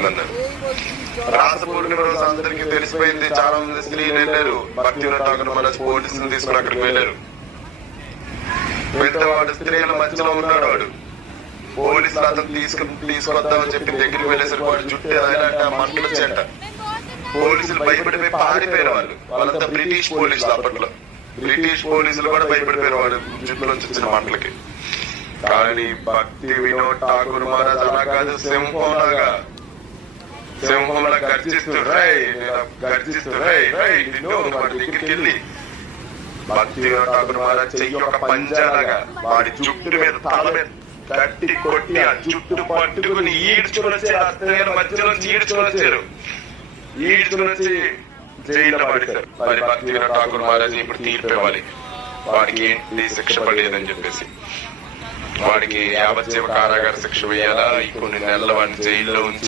జరుగుతుందన్నారు. రాస పూర్ణిమ రోజు అందరికీ తెలిసిపోయింది. చాలా మంది స్త్రీలు వెళ్ళారు. భక్తివినోద్ ఠాకూర్ మహారాజ్ పోలీసులు తీసుకుని అక్కడికి వెళ్ళారు. వెళ్తే వాడు స్త్రీల మధ్యలో ఉన్నాడు. వాడు పోలీసులు అతను తీసుకొద్దామని చెప్పి దగ్గరికి వెళ్ళేసరికి వాడు జుట్టు ఎలాగంటే మంటలు వచ్చాయంట. పోలీసులు భయపడిపోయి పారిపోయారు. వాళ్ళంతా బ్రిటిష్ పోలీసులు. అప్పట్లో బ్రిటిష్ పోలీసులు కూడా భయపడిపోయారు వాడు జుట్టులోంచి వచ్చిన మంటలకి. కానీ భక్తి వినోద్ ఠాకూర్ మహారాజ్ అలా కాదు, సింహంలాగా గర్జిస్తూ వాడి దగ్గరికి వెళ్ళి భక్తి వినోద్ ఠాకూర్ మహారాజ్ చెయ్యి ఒక పంజాలాగా వాడి జుట్టు మీద తల మీద గట్టి కొట్టి ఆ జుట్టు పట్టుకుని ఈడ్చుకుని వచ్చారు. ఆ స్త్రీల మధ్యలోంచి ఈడ్చుకుని వచ్చారు. ఈడ్చుకుని వచ్చి జైల్లో పడేశారు. మరి భక్తి వినోద్ ఠాకూర్ మహారాజ్ ఇప్పుడు తీర్పు ఇవ్వాలి. వాడికి ఏంటి శిక్ష పడేదని చెప్పేసి వాడికి యావజ్జీవ కారాగార శిక్ష వేయాలా, కొన్ని నెలల వాడిని జైల్లో ఉంచి